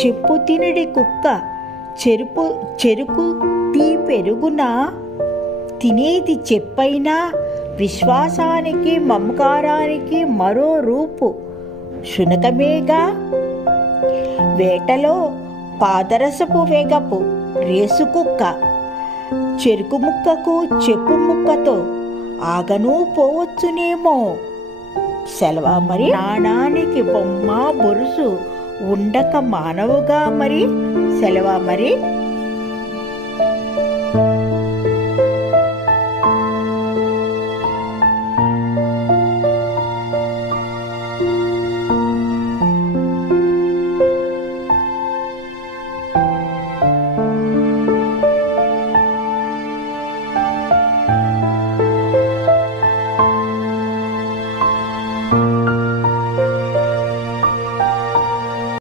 చెప్పు తినడి కుక్క చెరుకు తీ పెరుగునా, తినేది చెప్పైనా విశ్వాసానికి మమకారానికి మరో రూపు శునకమేగా. వేటలో పాదరసపు వేగపు రేసుకుక్క, చెరుకు ముక్కకు చెప్పు ముక్కతో ఆగను పోవచ్చునేమో. సెలవా మరి. నాణానికి బొమ్మ బొరుసు ఉండక మానవుగా మరి. సెలవా మరి.